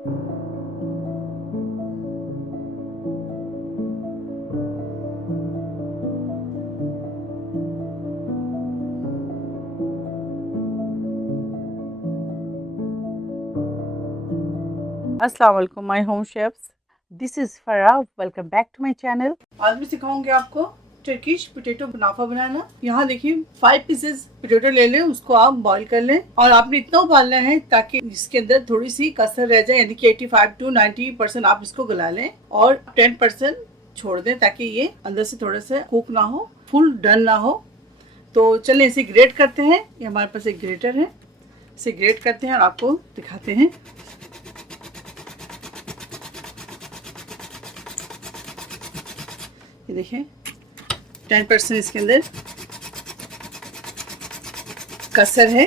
अस्सलाम वालेकुम my home chefs, this is Farah. Welcome back to my channel. आज मैं सिखाऊंगी आपको टर्किश पोटैटो कुनाफा बनाना। यहाँ देखिए 5 पीसेस पोटैटो ले लें, उसको आप बॉईल कर लें और आपने इतना उबालना है ताकि इसके अंदर थोड़ी सी कसर रह जाए, यानी कि 85 to 90% आप इसको गला लें और 10% छोड़ दें ताकि ये अंदर से थोड़ा सा कुक ना हो, फुल डन ना हो। तो चलें इसे ग्रेट करते हैं। ये हमारे पास एक ग्रेटर है, इसे ग्रेट करते हैं और आपको दिखाते हैं। ये देखें 10% इसके अंदर कसर है।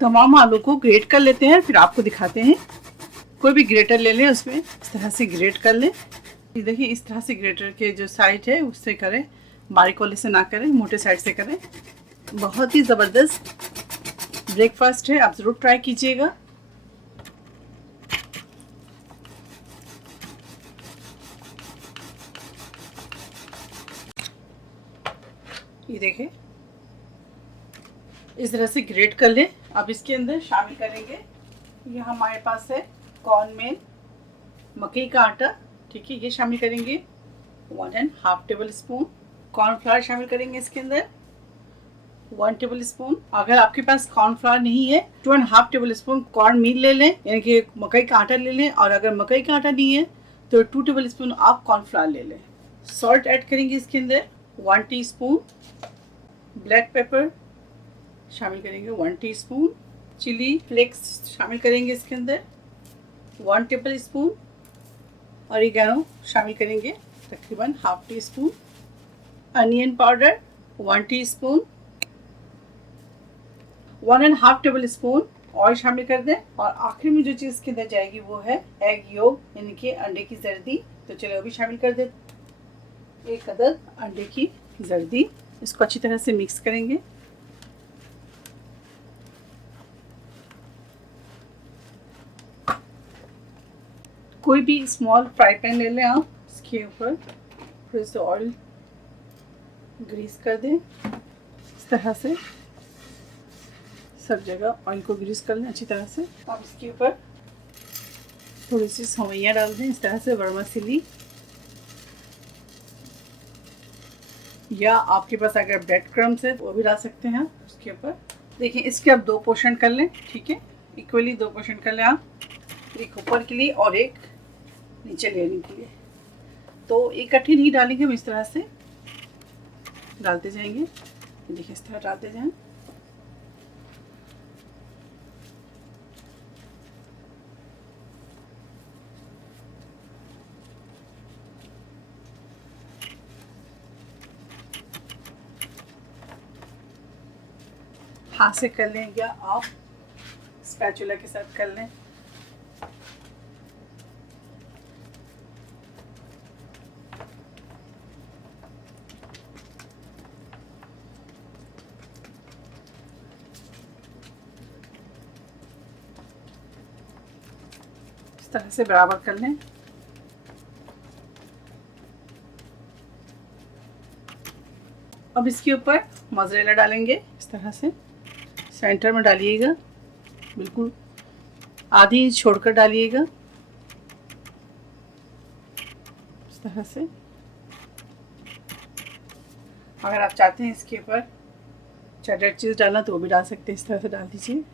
तमाम आलू को ग्रेट कर लेते हैं, फिर आपको दिखाते हैं। कोई भी ग्रेटर ले लें, उसमें इस तरह से ग्रेट कर लें। ये देखिए इस तरह से ग्रेटर के जो साइड है उससे करें, बारीक वाले से ना करें, मोटे साइड से करें। बहुत ही ज़बरदस्त ब्रेकफास्ट है, आप ज़रूर ट्राई कीजिएगा। ये देखें इस तरह से ग्रेट कर लें। अब इसके अंदर शामिल करेंगे, ये हमारे पास है कॉर्न मेल, मकई का आटा, ठीक है, ये शामिल करेंगे। 1.5 टेबल स्पून कॉर्नफ्लावर शामिल करेंगे इसके अंदर, 1 टेबल स्पून। अगर आपके पास कॉर्नफ्लावर नहीं है 2.5 टेबल स्पून कॉर्न मील ले लें, यानी कि मकई का आटा ले लें। और अगर मकई का आटा नहीं है तो 2 टेबल स्पून आप कॉर्नफ्लावर ले लें। सॉल्ट ऐड करेंगे इसके अंदर 1 टीस्पून। ब्लैक पेपर शामिल करेंगे 1 टीस्पून। चिली फ्लेक्स शामिल करेंगे इसके अंदर 1 टेबल स्पून। ऑरिगेनो शामिल करेंगे तकरीबन ½ teaspoon. Onion powder 1 teaspoon. 1.5 table spoon oil शामिल कर दें। और आखिर में जो चीज़ इसके अंदर जाएगी वो है एग योक, यानी कि अंडे की जर्दी। तो चलिए वो भी शामिल कर दें। 1 अदद अंडे की जर्दी। इसको अच्छी तरह से मिक्स करेंगे। कोई भी स्मॉल फ्राई पैन ले लें आप, इसके ऊपर थोड़ा सा ऑयल ग्रीस कर दें। इस तरह से सब जगह ऑयल को ग्रीस कर लें अच्छी तरह से। अब इसके ऊपर थोड़ी सी सवैयाँ डाल दें, इस तरह से वर्मासिली, या आपके पास अगर ब्रेड क्रम्स है वो भी डाल सकते हैं उसके ऊपर। देखिए इसके अब 2 पोर्शन कर लें, ठीक है, इक्वली 2 पोर्शन कर लें आप, एक ऊपर के लिए और एक नीचे लेने के लिए। तो इकट्ठी नहीं डालेंगे, हम इस तरह से डालते जाएंगे। देखिए इस तरह डालते जाएं। हाथ से कर लें या आप स्पैचुला के साथ कर लें। इस तरह से बराबर कर लें। अब इसके ऊपर मोज़रेला डालेंगे, इस तरह से सेंटर में डालिएगा, बिल्कुल आधी इंच छोड़कर डालिएगा, इस तरह से। अगर आप चाहते हैं इसके ऊपर चेडर चीज़ डालना तो वो भी डाल सकते हैं, इस तरह से डाल दीजिए।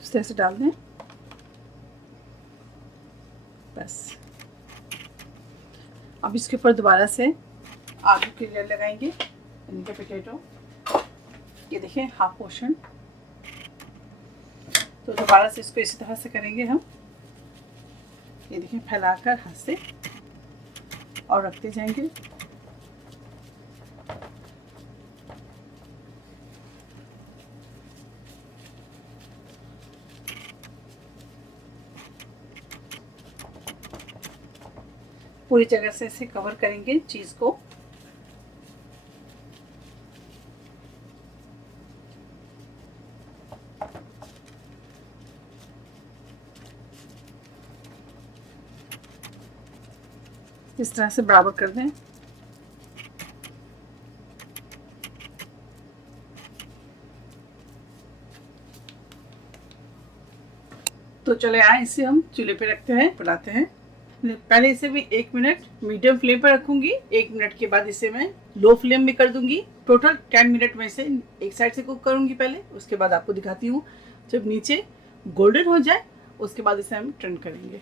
इस तरह से डाल दें बस। अब इसके ऊपर दोबारा से आलू की लेयर लगाएंगे, इनके पोटैटो, ये देखें हाफ पोर्शन। तो दोबारा से इसको इसी तरह से करेंगे हम, ये देखें फैलाकर हाथ से। और रखते जाएंगे। पूरी जगह से इसे कवर करेंगे चीज़ को। इस तरह से बराबर कर दें। तो चले आए, इसे हम चूल्हे पे रखते हैं, बनाते हैं। पहले इसे भी 1 मिनट मीडियम फ्लेम पर रखूंगी। 1 मिनट के बाद इसे मैं लो फ्लेम में कर दूंगी। टोटल 10 मिनट में इसे एक साइड से कुक करूंगी पहले, उसके बाद आपको दिखाती हूँ। जब नीचे गोल्डन हो जाए उसके बाद इसे हम टर्न करेंगे।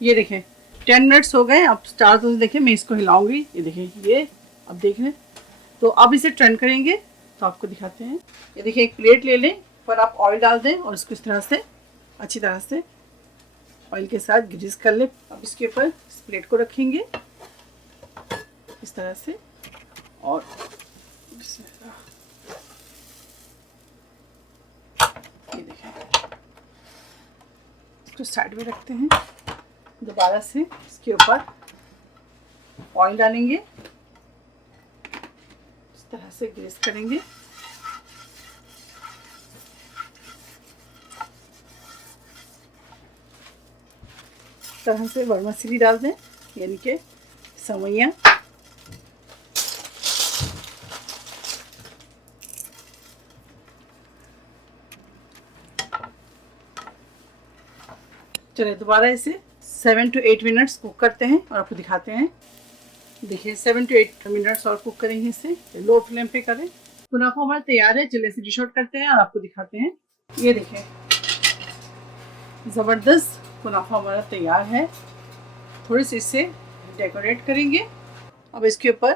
ये देखें 10 मिनट्स हो गए। अब स्टार तो देखें, मैं इसको हिलाऊंगी। ये देखें, ये अब देख लें। तो अब इसे टर्न करेंगे तो आपको दिखाते हैं। ये देखिए, एक प्लेट ले लें, पर आप ऑयल डाल दें और इसको इस तरह से अच्छी तरह से ऑयल के साथ ग्रीस कर ले। अब इसके ऊपर इस प्लेट को रखेंगे इस तरह से और ये देखें, इसको साइड में रखते हैं। दोबारा से इसके ऊपर ऑयल डालेंगे, इस तरह से ग्रीस करेंगे। तरह से वर्मासिली डाल दें, यानी कि सवैयाँ। चलिए दोबारा इसे 7 to 8 मिनट्स कुक करते हैं और आपको दिखाते हैं। देखिए 7 to 8 मिनट्स और कुक करेंगे, इसे लो फ्लेम पे करें। कुनाफा हमारा तैयार है। चलिए इसे डिश आउट करते हैं और आपको दिखाते हैं। ये देखें, ज़बरदस्त कुनाफा हमारा तैयार है। थोड़ी सी इसे डेकोरेट करेंगे। अब इसके ऊपर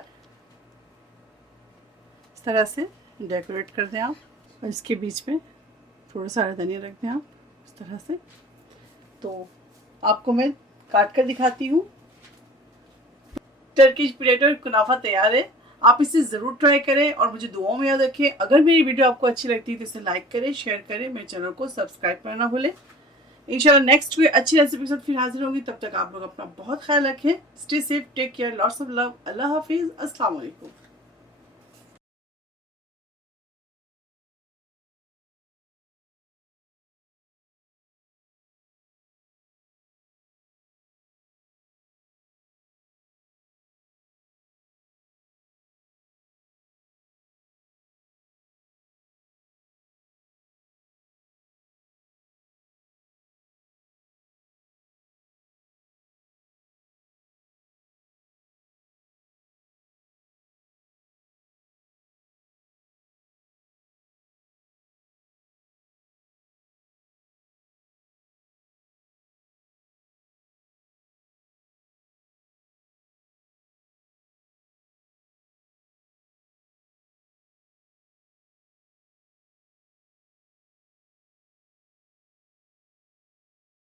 इस तरह से डेकोरेट कर दें आप, और इसके बीच में थोड़ा सा धनिया रख दें आप इस तरह से। तो आपको मैं काट कर दिखाती हूँ। टर्किश पोटैटो कुनाफा तैयार है। आप इसे ज़रूर ट्राई करें और मुझे दुआओं में याद रखें। अगर मेरी वीडियो आपको अच्छी लगती है तो इसे लाइक करें, शेयर करें, मेरे चैनल को सब्सक्राइब करना ना भूलें। इंशाल्लाह नेक्स्ट कोई अच्छी रेसिपी के साथ फिर हाजिर होंगी। तब तक आप लोग अपना बहुत ख्याल रखें। Stay safe, take care, lots of love. Allah हाफिज़, अस्सलाम वालेकुम।